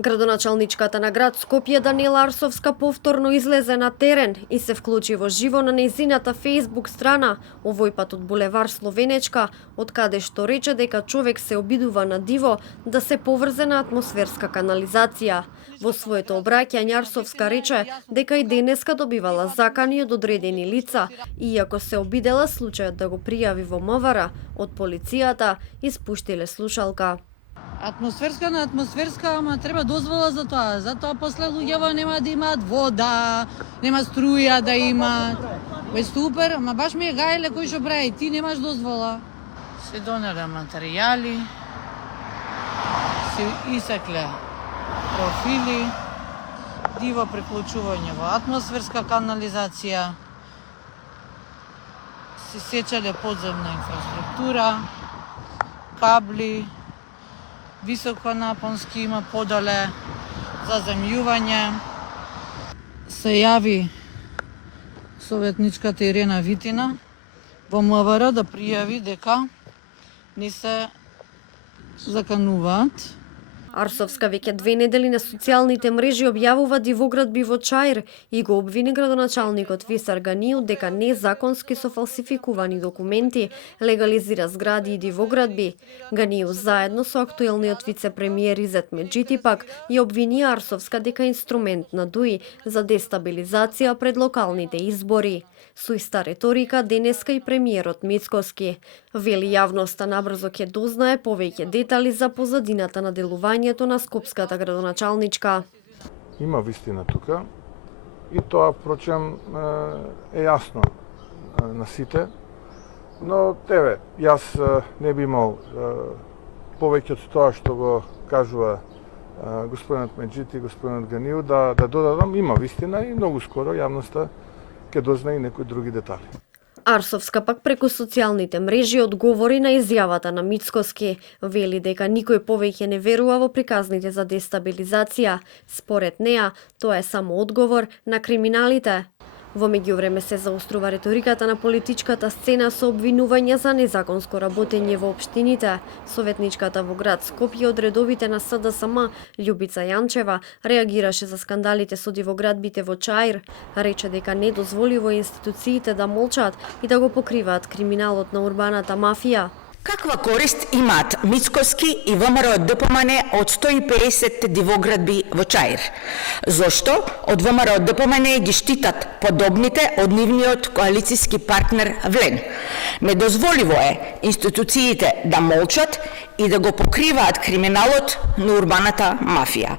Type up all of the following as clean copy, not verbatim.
Градоначалничката на град Скопје Даниела Арсовска повторно излезе на терен и се вклучи во живо на нејзината Facebook страна, овој пат од булевар Словенечка, од каде што рече дека човек се обидува на диво да се поврзе на атмосферска канализација. Во своето обраќање Арсовска рече дека и денеска добивала закани од одредени лица, иако се обидела случајот да го пријави во МВР, од полицијата испуштиле слушалка. Атмосферска на атмосферска, ама треба дозвола за тоа. Затоа после луѓето нема да имаат вода, нема струја да имаат. Бе супер, ама баш ми е гајле кој што прави, ти немаш дозвола. Се донере материјали, се исекле профили, диво приклучување во атмосферска канализација, се сечале подземна инфраструктура, кабли, високонапонски има подоле, заземјување. Се јави советничката Ирена Витина во МВР да пријави дека не се закануваат. Арсовска веќе 2 недели на социјалните мрежи објавува дивоградби во Чаир и го обвини градоначалникот Весар Ганију дека незаконски со фалсификувани документи легализира згради и дивоградби. Ганију заедно со актуелниот вице-премиер Изет Меджити пак ја обвини Арсовска дека инструмент на ДУИ за дестабилизација пред локалните избори. Со иста реторика денеска и премиерот Мицкоски вели јавноста набрзо ќе дознае повеќе детали за позадината на делувањето на скопската градоначалничка. Има вистина тука и тоа впрочем е јасно на сите, но јас не би имал повеќе од тоа што го кажува господинот Меджити и господинот Ганију да додадам. Има вистина и многу скоро јавноста ќе дознае и некои други детали. Арсовска пак преку социјалните мрежи одговори на изјавата на Мицкоски. Вели дека никој повеќе не верува во приказните за дестабилизација. Според неа, тоа е само одговор на криминалите. Во меѓувреме се заострува реториката на политичката сцена со обвинувања за незаконско работење во општините. Советничката во град Скопје од редовите на СДСМ Љубица Јанчева реагираше за скандалите со дивоградбите во Чаир. Рече дека не дозволиво институциите да молчат и да го покриваат криминалот на урбаната мафија. Каква корист имаат Мицкоски и ВМРО ДПМН од 150 дивоградби во Чаир? Зошто од ВМРО ДПМН ги штитат подобните од нивниот коалициски партнер Влен? Недозволиво е институциите да молчат и да го покриваат криминалот на урбаната мафија.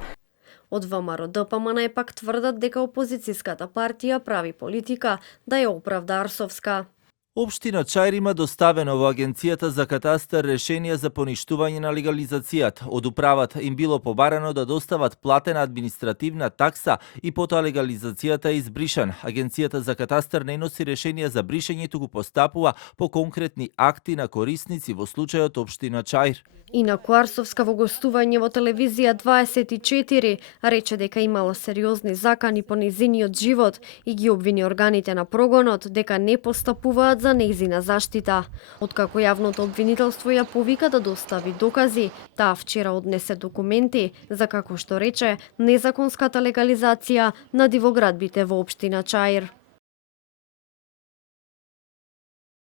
Од ВМРО ДПМН пак тврдат дека опозицијската партија прави политика да ја оправда Арсовска. Општина Чаир има доставено во Агенцијата за катастар решение за поништување на легализацијата. Од управата им било побарано да достават платена административна такса и потоа легализацијата е избришана. Агенцијата за катастар не носи решение за бришење, туку постапува по конкретни акти на корисници, во случајот Општина Чаир. Инаку Арсовска во гостување во телевизија 24 рече дека имала сериозни закани по нејзиниот живот и ги обвини органите на прогонот дека не постапуваат за нејзина заштита. Откако јавното обвинителство ја повика да достави докази, таа вчера однесе документи за, како што рече, незаконската легализација на дивоградбите во Општина Чаир.